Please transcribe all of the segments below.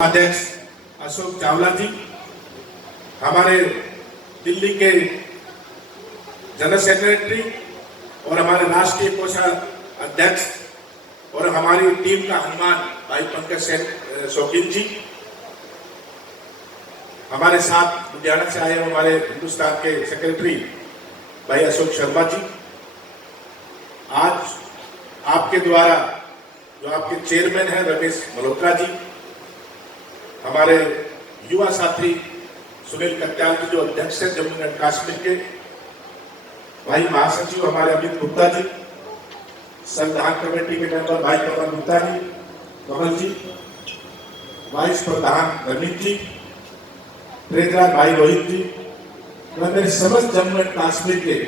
अध्यक्ष अशोक चावला जी, हमारे दिल्ली के जनरल सेक्रेटरी और हमारे राष्ट्रीय कोषाध्यक्ष और हमारी टीम का हनुमान भाई पंकज शौकीन जी, हमारे साथ लुधियाना से आए हमारे हिंदुस्तान के सेक्रेटरी भाई अशोक शर्मा जी, आज आपके द्वारा जो आपके चेयरमैन हैं रमेश मल्होत्रा जी, हमारे युवा साथी सुनील कत्याल जी जो अध्यक्ष हैं जम्मू एंड कश्मीर के, भाई महासचिव हमारे अमित गुप्ता जी, संविधान कमेटी के मेंबर भाई कमल गुप्ता जी, कमल जी, वाइस प्रधान रमीत जी, ट्रेजरर भाई रोहित जी, मैं मेरे समस्त जम्मू एंड कश्मीर के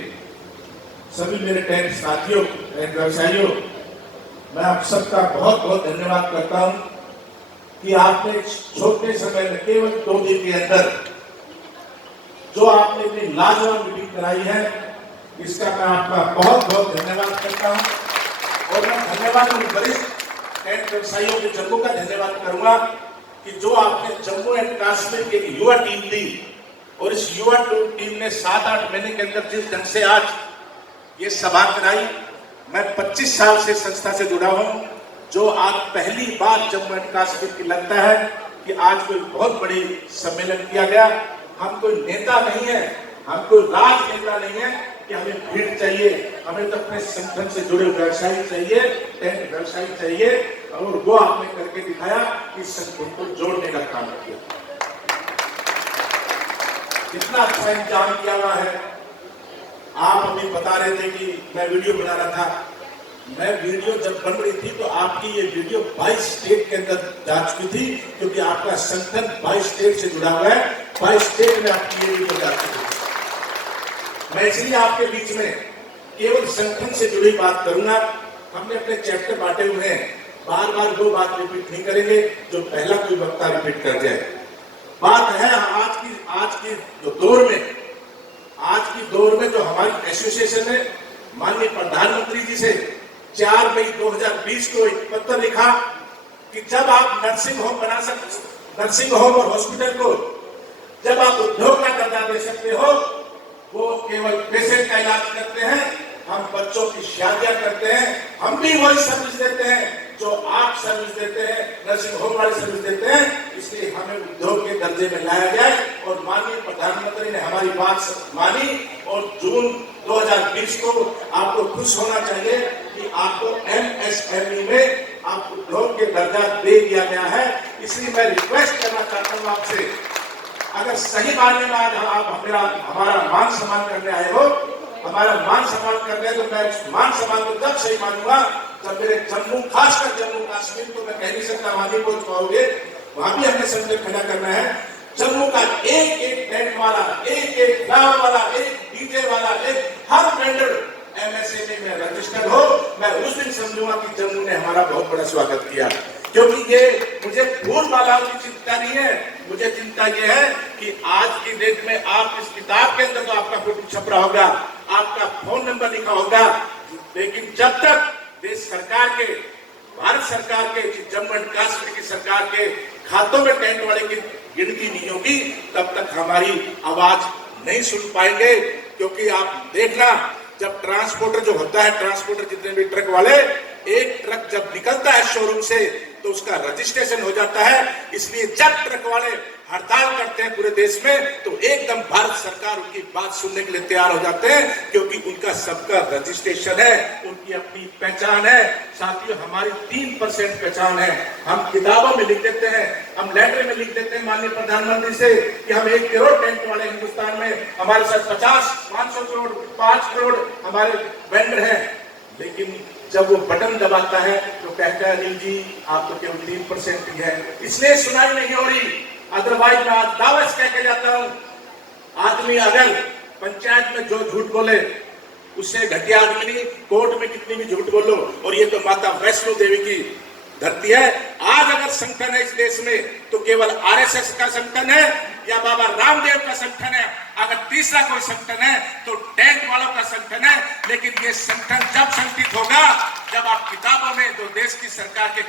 सभी मेरे टेंट साथियों एंड व्यवसायियों, मैं आप सबका बहुत बहुत धन्यवाद करता हूं कि आपने छोटे समय में केवल 2 दिन के अंदर जो आपने अपनी लाजवाब मीटिंग कराई है, इसका मैं आपका बहुत बहुत धन्यवाद करता हूं। और मैं धन्यवाद उन वरिष्ठ टेंट व्यवसायियों के जम्मू का धन्यवाद करूंगा कि जो आपने जम्मू एंड कश्मीर की युवा टीम दी और इस युवा टीम ने 7-8 महीने के अंदर जिस ढंग से आज ये सभा कराई, मैं 25 साल से संस्था से जुड़ा हूं, जो आज पहली बार जम्मू एंड कश्मीर की लगता है कि आज कोई बहुत बड़ी सम्मेलन किया गया। हम कोई नेता नहीं है, हम कोई राजनेता नहीं है कि हमें भीड़ चाहिए, हमें तो अपने संगठन से जुड़े व्यवसायी चाहिए, टेंट व्यवसायी चाहिए, और वो आपने करके दिखाया कि संगठन को जोड़ने का काम किया। कितना अच्छा इंतजाम किया हुआ है। आप अभी बता रहे थे कि मैं वीडियो बना रहा था, मैं वीडियो जब बन रही थी तो आपकी ये वीडियो 22 स्टेट के अंदर जा चुकी थी, क्योंकि आपका संगठन 22 स्टेट से जुड़ा हुआ है। 22 स्टेट में आपकी ये वीडियो जा चुकी थी। मैं इसलिए आपके बीच में केवल संगठन से जुड़ी बात करूंगा। हमने अपने चैप्टर बांटे हुए हैं, बार बार वो बात रिपीट नहीं करेंगे जो पहला कोई वक्ता रिपीट कर जाए। बात है आज की जो दौर में जो हमारी एसोसिएशन ने माननीय प्रधानमंत्री जी से 4 मई 2020 को एक पत्र लिखा कि जब आप नर्सिंग होम और हॉस्पिटल को जब आप उद्योग का दर्जा दे सकते हो, वो केवल पेशेंट का इलाज करते हैं, हम बच्चों की शादियां करते हैं, हम भी वही सर्विस देते हैं जो आप सर्विस देते हैं, नर्सिंग होम वाले सर्विस देते हैं। इसलिए हमें उद्योग के दर्जे में लाया जाए और माननीय प्रधानमंत्री ने हमारी बात मानी और जून 2020 को आपको खुश होना चाहिए कि आपको MSME में आप उद्योग के दर्जा दे दिया गया है। इसलिए मैं रिक्वेस्ट करना चाहता हूं आपसे, अगर सही मायने में आज आप हमारा मान सम्मान करने आए हो, हमारा मान सम्मान करने, तो मैं मान सम्मान को तब सही मानूंगा जब मेरे जम्मू, खासकर जम्मू कश्मीर को मैं कह नहीं सकता वहां नहीं पहुंच पाओगे, वहां भी हमने संकल्प खड़ा करना है। जम्मू का एक टेंट वाला, एक फ्लावर वाला, एक डीजे वाला, एक हर वेंडर MSME में रजिस्टर्ड हो, मैं उस दिन समझूंगा कि जम्मू ने हमारा बहुत बड़ा स्वागत किया। क्योंकि ये मुझे फूल मालाओं की चिंता नहीं है, मुझे चिंता ये है कि आज की डेट में आप इस किताब के अंदर तो आपका फोटो छप रहा होगा, आपका फोन नंबर लिखा होगा, लेकिन जब तक देश सरकार के, भारत सरकार के, जम्मू एंड कश्मीर की सरकार के खातों में टेंट वाले की गिनती नहीं होगी, तब तक हमारी आवाज नहीं सुन पाएंगे। क्योंकि आप देखना, जब ट्रांसपोर्टर जो होता है, ट्रांसपोर्टर जितने भी ट्रक वाले, एक ट्रक जब निकलता है शोरूम से तो उसका रजिस्ट्रेशन हो जाता है। इसलिए जब ट्रक वाले हड़ताल करते हैं पूरे देश में तो एकदम भारत सरकार उनकी बात सुनने के लिए तैयार हो जाते हैं, क्योंकि उनका सबका रजिस्ट्रेशन है, उनकी अपनी पहचान है। साथियों, हमारी 3% पहचान है। हम किताबों में लिख देते हैं, हम लेटर में लिख देते हैं माननीय प्रधानमंत्री से कि हम 1 करोड़ टेंट वाले हिंदुस्तान में, हमारे साथ 50, 500 करोड़, 5 करोड़ हमारे वेंडर हैं, लेकिन जब वो बटन दबाता है तो कहता है अनिल जी आप तो केवल 3% ही है, इसलिए सुनाई नहीं हो रही। अदरवाइज मैं आज दावा कह के जाता हूं, आदमी अगर पंचायत में जो झूठ बोले उससे घटिया आदमी नहीं, कोर्ट में कितनी भी झूठ बोलो। और ये तो माता वैष्णो देवी की धरती है। आज अगर संगठन है इस देश में तो केवल RSS का संगठन है या बाबा रामदेव का संगठन है। अगर तीसरा कोई संगठन है तो टेंट वालों का संगठन है। लेकिन ये संगठन जब संगठित होगा जब आप किताबों में जो देश की सरकार के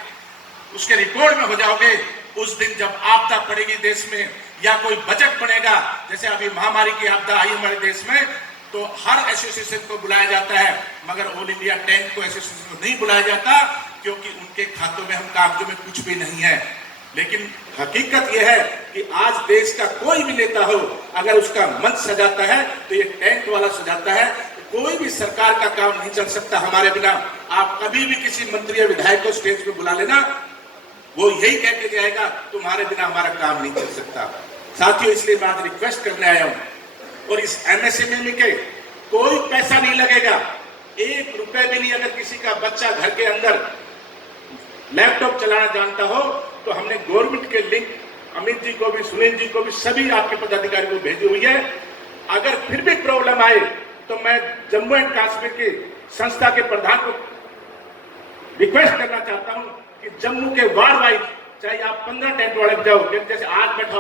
उसके रिकॉर्ड में हो जाओगे उस दिन जब आपदा पड़ेगी देश में या कोई बजट बनेगा, जैसे अभी महामारी की आपदा आई हमारे देश में, तो हर एसोसिएशन को बुलाया जाता है, मगर ऑल इंडिया टैंक को एसोसिएशन को नहीं बुलाया जाता, क्योंकि उनके खातों में हम कागजों में कुछ भी नहीं है। लेकिन हकीकत यह है कि आज देश का कोई भी नेता हो, अगर उसका मंच सजाता है तो ये टैंक वाला सजाता है। कोई भी सरकार का काम नहीं चल सकता हमारे बिना। आप कभी भी किसी मंत्री या विधायक को स्टेज पे बुला लेना, वो यही कह के जाएगा तुम्हारे बिना हमारा काम नहीं चल सकता। साथियों, इसलिए मैं आज रिक्वेस्ट करने आया हूं, और इस एमएसएमई के कोई पैसा नहीं लगेगा, 1 रुपए भी नहीं। अगर किसी का बच्चा घर के अंदर लैपटॉप चलाना जानता हो तो हमने गवर्नमेंट के लिंक अमित जी को भी, सुनील जी को भी, सभी आपके पदाधिकारी को भेजी हुई है। अगर फिर भी प्रॉब्लम आए तो मैं जम्मू एंड कश्मीर की संस्था के प्रधान को रिक्वेस्ट करना चाहता हूं कि जम्मू के वार्ड वाइज, चाहे आप 15 टेंट वाले जाओ, जैसे आज बैठा हो